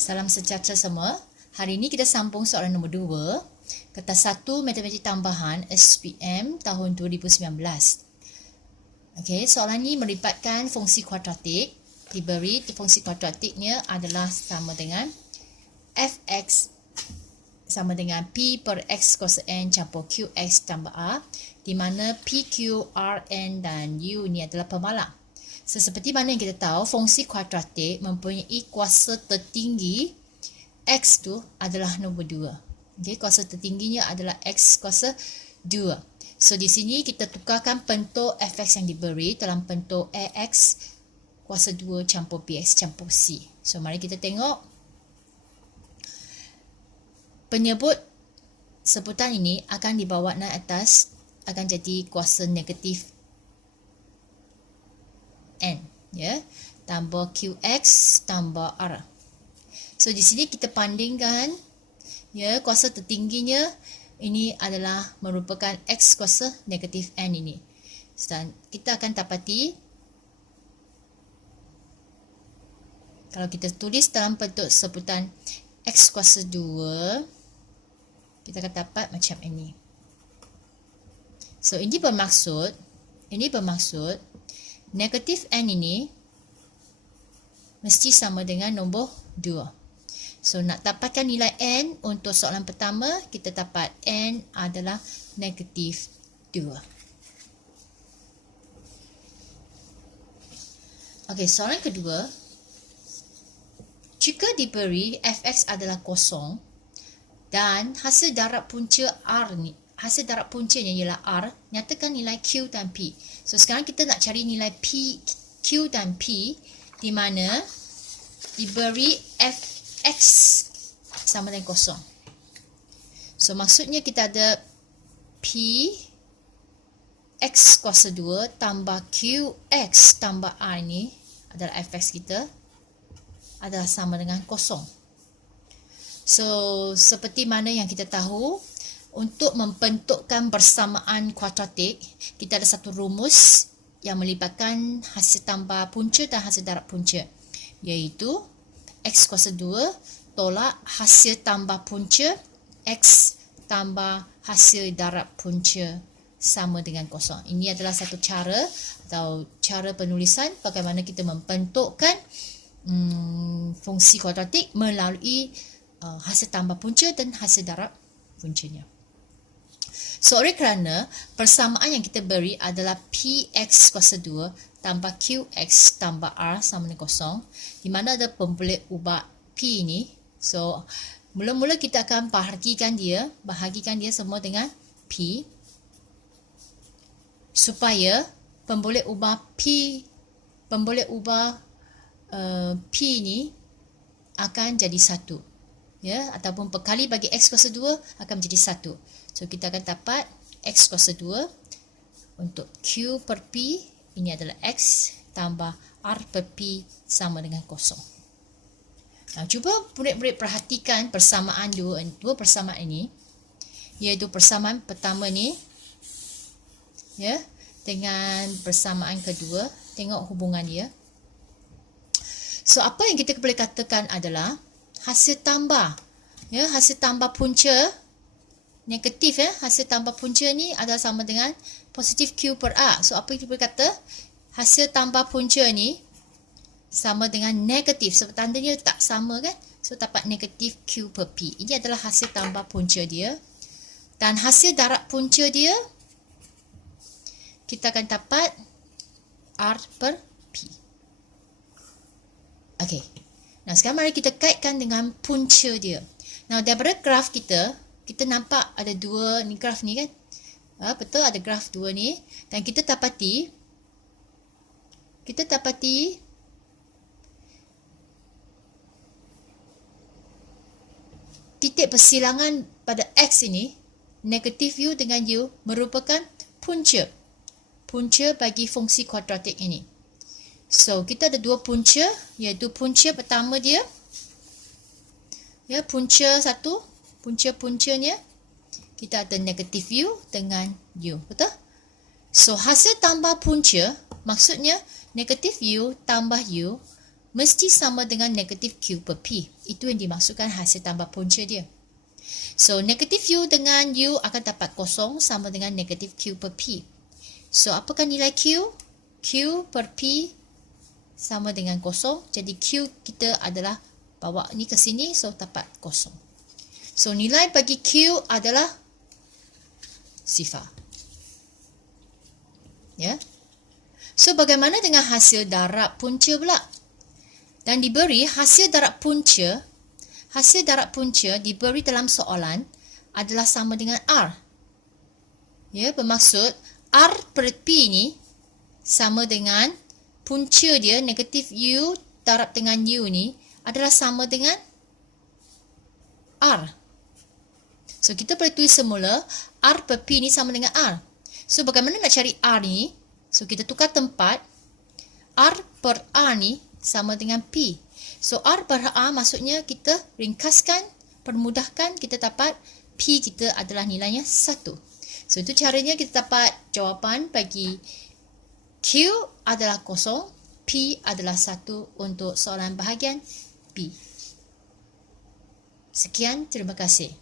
Salam sejahtera semua. Hari ini kita sambung soalan nombor 2, kertas 1 matematik tambahan SPM tahun 2019. Okey, soalan ini melibatkan fungsi kuadratik. Diberi fungsi kuadratiknya adalah sama dengan fx sama dengan P per X kuasa N campur QX tambah R, di mana P, Q, R, N dan U ni adalah pemalang. Seperti mana yang kita tahu, fungsi kuadratik mempunyai kuasa tertinggi. X tu adalah nombor 2. Okay, kuasa tertingginya adalah X kuasa 2. So, di sini kita tukarkan bentuk fx yang diberi dalam bentuk AX kuasa 2 campur BX campur C. So, mari kita tengok. Penyebut sebutan ini akan dibawa naik atas, akan jadi kuasa negatif N, ya, tambah QX tambah R. So di sini kita bandingkan, ya, kuasa tertingginya ini adalah merupakan X kuasa negatif N ini. Dan kita akan dapati, kalau kita tulis dalam bentuk sebutan X kuasa 2, kita akan dapat macam ini. So ini bermaksud negatif N ini mesti sama dengan nombor 2. So nak dapatkan nilai N untuk soalan pertama, kita dapat N adalah negatif 2. Okey, soalan kedua. Jika diberi fx adalah kosong dan hasil darab punca R ni, hasil darab puncanya ialah R, nyatakan nilai Q dan P. So sekarang kita nak cari nilai P, Q dan P, di mana diberi fx sama dengan kosong. So maksudnya kita ada P X kuasa 2 tambah QX tambah R ni adalah fx kita, adalah sama dengan kosong. So, seperti mana yang kita tahu, untuk membentukkan persamaan kuadratik, kita ada satu rumus yang melibatkan hasil tambah punca dan hasil darab punca, iaitu X kuasa 2 tolak hasil tambah punca X tambah hasil darab punca sama dengan kosong. Ini adalah satu cara atau cara penulisan bagaimana kita membentukkan fungsi kuadratik melalui hasil tambah punca dan hasil darab puncanya. So, oleh kerana persamaan yang kita beri adalah Px kuasa 2 tambah Qx tambah R sama dengan kosong, di mana ada pemboleh ubah P ini. So, mula-mula kita akan bahagikan dia semua dengan P, supaya pemboleh ubah P ni akan jadi 1. Ya, ataupun perkali bagi X kuasa 2 akan menjadi 1. So, kita akan dapat X kuasa 2 untuk Q per P, ini adalah X tambah R per P sama dengan kosong. Nah, cuba murid-murid perhatikan persamaan dua persamaan ini, iaitu persamaan pertama ni, ya, dengan persamaan kedua. Tengok hubungan dia. So, apa yang kita boleh katakan adalah hasil tambah, ya, hasil tambah punca negatif, ya, hasil tambah punca ni adalah sama dengan positif Q per R. So apa kita boleh kata, hasil tambah punca ni sama dengan negatif, sebab tandanya tak sama, kan. So dapat negatif Q per P. Ini adalah hasil tambah punca dia, dan hasil darab punca dia kita akan dapat R per P. Okey. Nah, sekarang mari kita kaitkan dengan punca dia. Nah, daripada graf kita nampak ada dua ni, graf ni, kan. Betul, ada graf dua ni, dan kita dapati titik persilangan pada X ini, negatif U dengan U, merupakan punca bagi fungsi kuadratik ini. So, kita ada dua punca, iaitu punca pertama dia, ya, punca satu, punca-puncanya, kita ada negatif U dengan U, betul? So, hasil tambah punca, maksudnya negatif U tambah U mesti sama dengan negatif Q per P. Itu yang dimaksudkan hasil tambah punca dia. So, negatif U dengan U akan dapat kosong sama dengan negatif Q per P. So, apakah nilai Q? Q per P sama dengan kosong. Jadi, Q kita adalah bawa ni ke sini, so dapat kosong. So, nilai bagi Q adalah 0. Ya. So, bagaimana dengan hasil darab punca pula? Dan diberi hasil darab punca diberi dalam soalan adalah sama dengan R. Ya, bermaksud R per P ni sama dengan punca dia negatif U darab dengan U ni adalah sama dengan R. So, kita boleh tulis semula R per P ni sama dengan R. So, bagaimana nak cari R ni? So, kita tukar tempat. R per R ni sama dengan P. So, R per R maksudnya kita ringkaskan, permudahkan, kita dapat P kita adalah nilainya 1. So, itu caranya kita dapat jawapan bagi Q adalah 0, P adalah 1 untuk soalan bahagian B. Sekian, terima kasih.